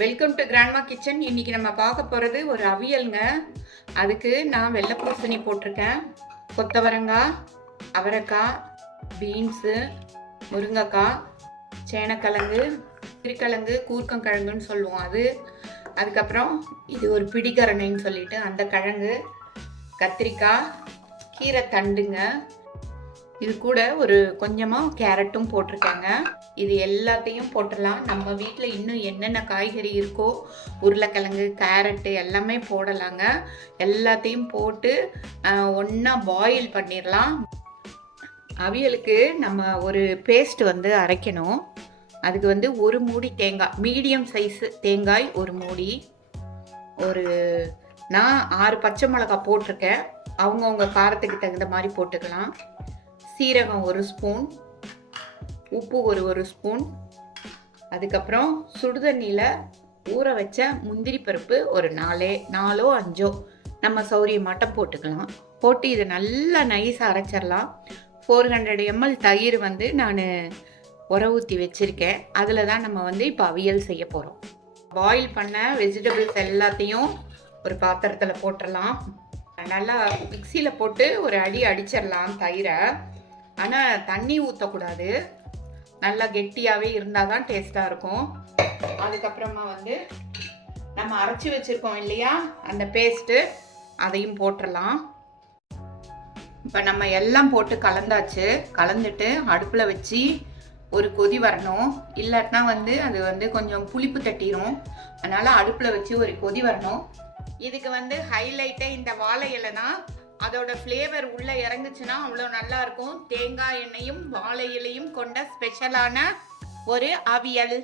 Welcome to grandma kitchen. இன்னைக்கு நம்ம பார்க்க போகிறது ஒரு அவியலுங்க. அதுக்கு நான் வெள்ளை பூசணி போட்டிருக்கேன், கொத்தவரங்காய், அவரைக்காய், பீன்ஸு, முருங்கைக்காய், சேனக்கிழங்கு, திருக்கிழங்கு, கூர்க்கங்கிழங்குன்னு சொல்லுவோம் அது. அதுக்கப்புறம் இது ஒரு பிடிக்கரணைன்னு சொல்லிட்டு அந்த கிழங்கு, கத்திரிக்காய், கீரை தண்டுங்க. இது கூட ஒரு கொஞ்சமாக கேரட்டும் போட்டிருக்காங்க. இது எல்லாத்தையும் போட்டுடலாம். நம்ம வீட்டில் இன்னும் என்னென்ன காய்கறி இருக்கோ, உருளைக்கிழங்கு, கேரட்டு எல்லாமே போடலாங்க. எல்லாத்தையும் போட்டு ஒன்றா பாயில் பண்ணிடலாம். அவியலுக்கு நம்ம ஒரு பேஸ்ட் அரைக்கணும். அதுக்கு ஒரு மூடி தேங்காய், மீடியம் சைஸு தேங்காய் ஒரு மூடி, நான் 6 பச்சை மிளகாய் போட்டிருக்கேன். அவங்கவுங்க காரத்துக்கு தகுந்த மாதிரி போட்டுக்கலாம். சீரகம் 1 ஸ்பூன், உப்பு ஒரு ஸ்பூன், அதுக்கப்புறம் சுடுதண்ணியில் ஊற வச்ச முந்திரி பருப்பு ஒரு 4 5 நம்ம சௌரியமாட்டம் போட்டுக்கலாம். போட்டு இதை நல்லா நைஸாக அரைச்சிடலாம். 400 ml தயிர் நான் உர ஊற்றி வச்சுருக்கேன். அதில் தான் நம்ம இப்போ அவியல் செய்ய போகிறோம். பாயில் பண்ண வெஜிடபிள்ஸ் எல்லாத்தையும் ஒரு பாத்திரத்தில் போட்டுடலாம். நல்லா மிக்சியில் போட்டு ஒரு அடிச்சிடலாம் தயிரை. ஆனால் தண்ணி ஊற்றக்கூடாது, நல்லா கெட்டியாகவே இருந்தால் தான் டேஸ்ட்டாக இருக்கும். அதுக்கப்புறமா நம்ம அரைச்சி வச்சுருக்கோம் இல்லையா, அந்த பேஸ்ட்டு அதையும் போட்டுடலாம். இப்போ நம்ம எல்லாம் போட்டு கலந்தாச்சு. கலந்துட்டு அடுப்பில் வச்சு ஒரு கொதி வரணும். இல்லாட்டினா அது கொஞ்சம் புளிப்பு தட்டிடும். அதனால் அடுப்பில் வச்சு ஒரு கொதி வரணும். இதுக்கு ஹைலைட்டே இந்த வாழை இலை தான். அதோட ஃப்ளேவர் உள்ளே இறங்குச்சுன்னா அவ்வளோ நல்லாயிருக்கும். தேங்காய் எண்ணெயும் வாழை இலையும் கொண்ட ஸ்பெஷலான ஒரு அவியல்.